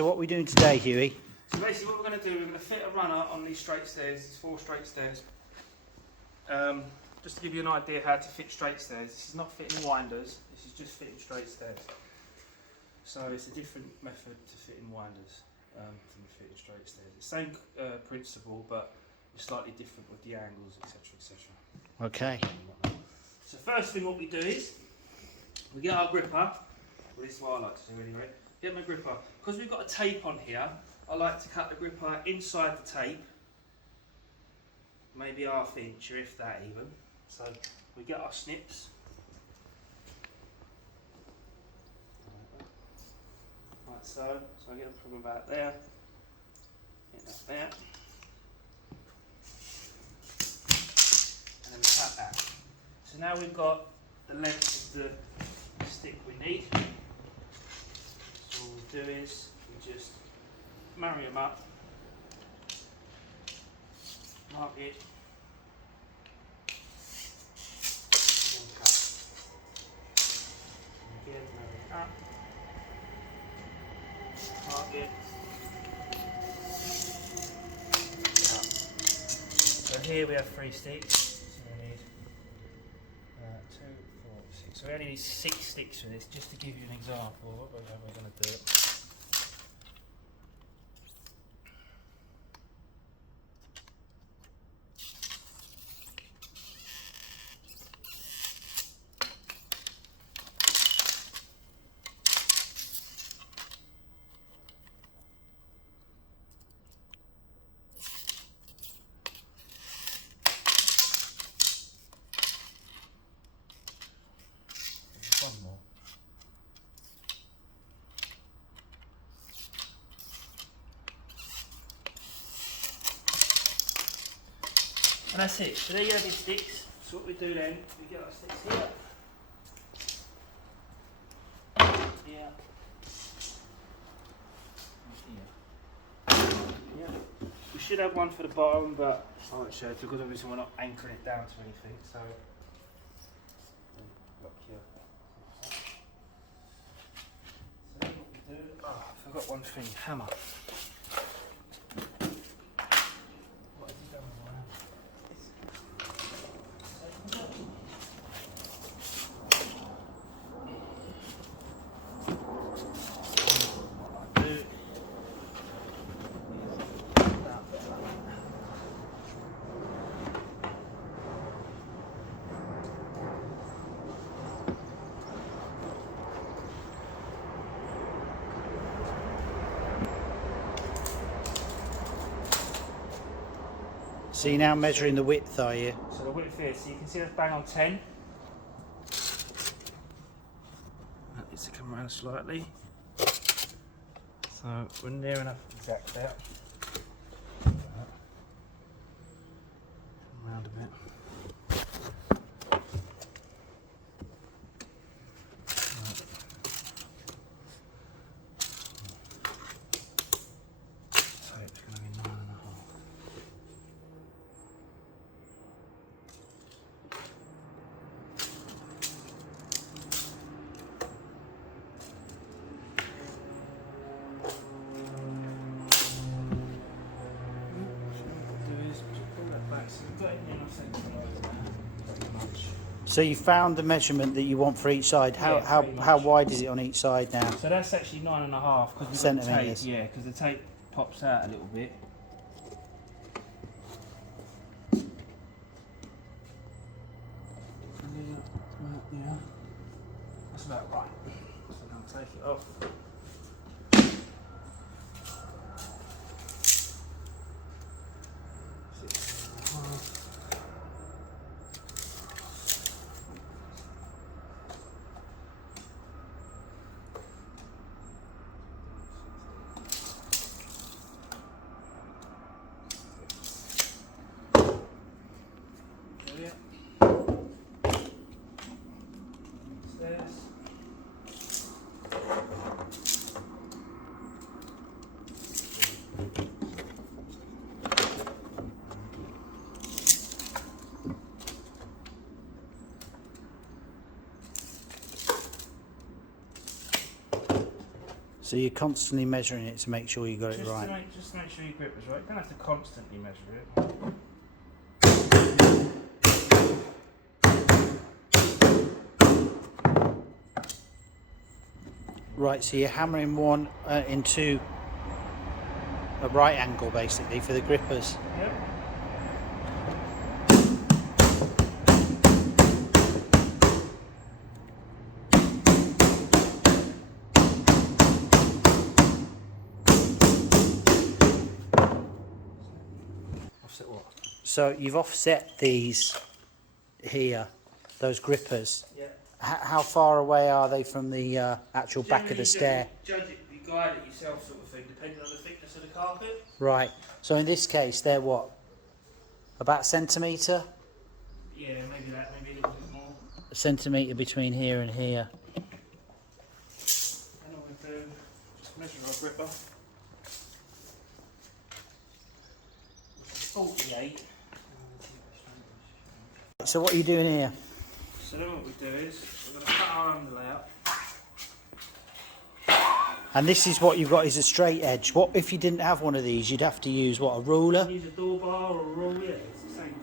So what are we doing today, Hughie? So basically what we're going to do, we're going to fit a runner on these straight stairs. There's 4 straight stairs. Just to give you an idea how to fit straight stairs. This is not fitting winders, this is just fitting straight stairs. So it's a different method to fitting winders than fitting straight stairs. It's the same principle, but it's slightly different with the angles, etc, etc. Okay. So first thing what we do is, we get our gripper. Well, this is what I like to do anyway. Get my gripper. Because we've got a tape on here, I like to cut the gripper inside the tape. Maybe ½ inch, or if that even. So we get our snips. Like so. So I get them from about there. Get that there. And then we cut that. So now we've got the length of the stick we need. So all we do is we just marry them up, mark it, and cut. And again, marry it up, mark it, cut. So here we have 3 sticks. So we only need 6 sticks for this, just to give you an example of how we're going to do it. One more. And that's it. So there you have your sticks. So what we do then, we get our sticks here. Here. And here. Yeah. We should have one for the bottom, but I won't show it because obviously we're not anchoring it down to anything. So look here. Oh, I forgot one thing, hammer. What have you done with my hammer? What I do So you're now measuring the width, are you? So the width here, so you can see that's bang on 10. That needs to come around slightly. So we're near enough exact there. Come round a bit. So it's going to be 9.5. So you found the measurement that you want for each side. How wide is it on each side now? So that's actually 9.5 because Centimetres. Yeah, because the tape pops out a little bit. Yeah, that's about right. So I'm going to take it off. Stairs. So you're constantly measuring it to make sure you got it right. Just to make sure your grip is right. You don't have to constantly measure it. Right, so you're hammering one into a right angle basically for the grippers. Yep. Offset what? So you've offset these here, those grippers. Yeah. How far away are they from the actual back of the stair? Judge it, you guide it yourself, sort of thing, depending on the thickness of the carpet. Right. So in this case, they're what? About a centimetre? Yeah, maybe that, maybe a little bit more. A centimetre between here and here. And all we do, just measure our gripper. Which is 48. So what are you doing here? So then what we do is, we're going to cut our underlay up. And this is what you've got is a straight edge. What if you didn't have one of these? You'd have to use what, a ruler? Use a door bar or a rule, yeah, it's the same.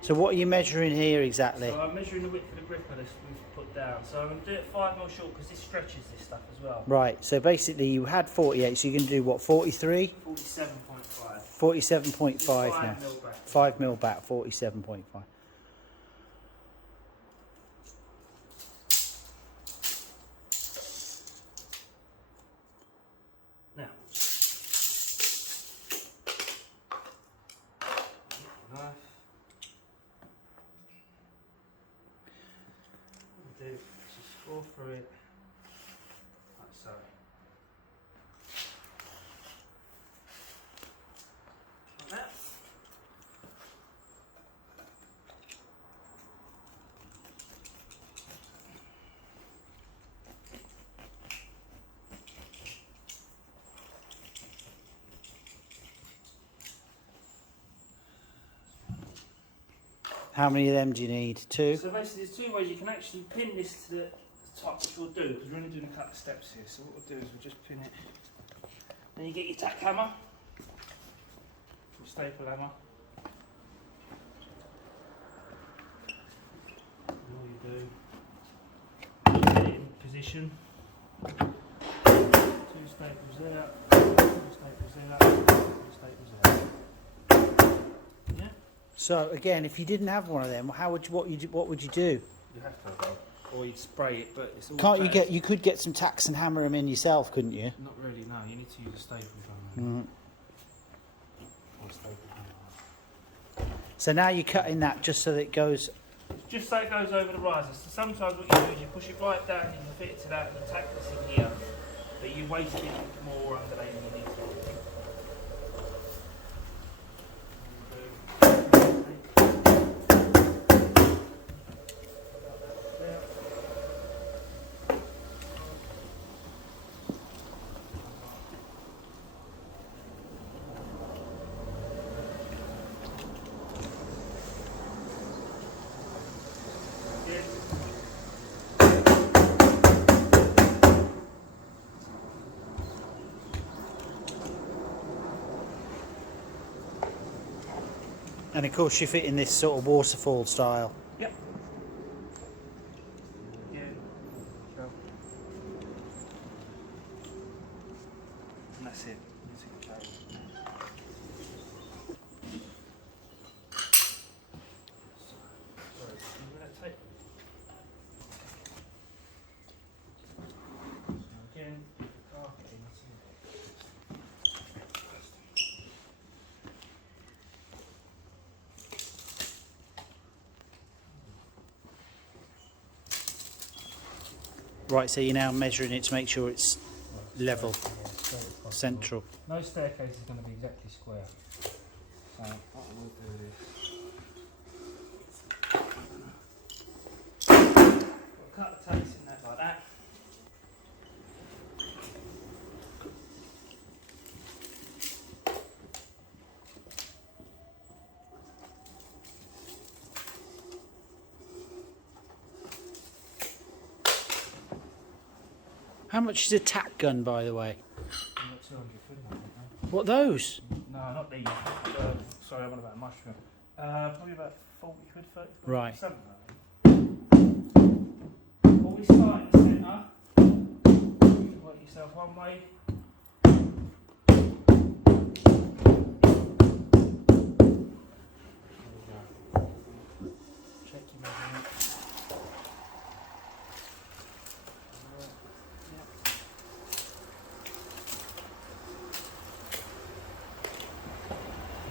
So what are you measuring here exactly? So I'm measuring the width of the gripper that we've put down. So I'm going to do it 5 mil short because this stretches this stuff as well. Right, so basically you had 48, so you're going to do what, 43? 47.5. 47.5 5 now. mil back. 5 mil back, 47.5. Now, knife. What we do is just fall through it like so. Like that. How many of them do you need? 2? So basically there's 2 ways you can actually pin this to the top, which we'll do because we're only doing a couple of steps here. So what we'll do is we'll just pin it. Then you get your tack hammer, your staple hammer. And all you do, get it in position. 2 staples there, 2 staples there, 2 staples there. Yeah. So again, if you didn't have one of them, what would you do? You have to have one. Or you'd spray it, but it's all Can't you bad. you could get some tacks and hammer them in yourself, couldn't you? Not really, no. You need to use a staple gun. Or a staple hammer. So now you're cutting that just so that it goes. Just so it goes over the riser. So sometimes what you do is you push it right down and you fit it to that and you tack this in here, but you're wasting more underlay than you need to. And of course, you fit in this sort of waterfall style. Yep. Yeah. Go. And that's it. That's it. Sorry, remember that tape? So again, carpet into Right, so you're now measuring it to make sure it's level, yeah, central. no staircase is going to be exactly square. So what we'll do is we'll cut the tapes in that like that. How much is a tack gun, by the way? About 200 quid, I think, no? What, those? No, not these. Sorry, I'm on about a mushroom. Probably about 40 quid, 30 quid. Right. Something like that. Always start in the centre. Work yourself one way. Check your measurement.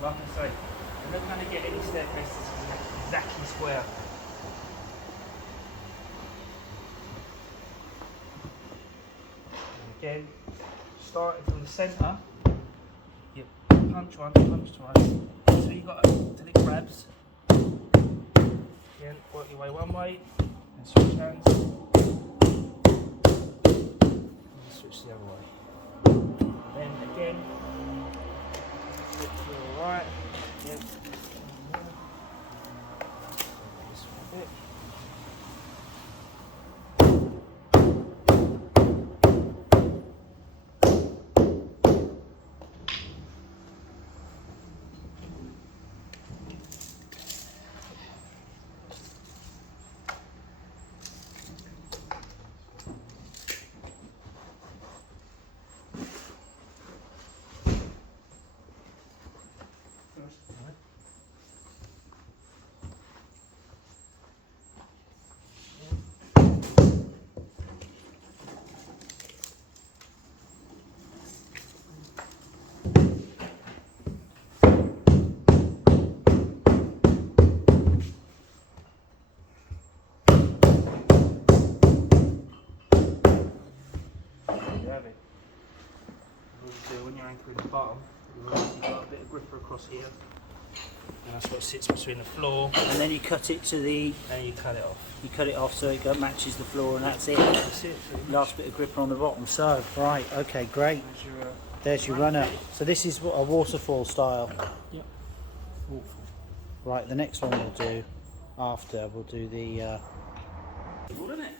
Like I say, you're not going to get any staircases exactly square. And again, starting from the centre, you punch once, until you got till it grabs. Again, work your way one way, and switch hands, and switch the other way. And then again. Alright, yep. This one a bit. When you're anchoring the bottom, you've obviously got a bit of gripper across here, and that's what sits between the floor. And then you cut it to the... And you cut it off. You cut it off so it matches the floor, and that's it. That's it. Last bit of gripper on the bottom. So, right, okay, great. There's your runner. So this is a waterfall style. Yep. Waterfall. Right, the next one we'll do after, we'll do the... Wouldn't it?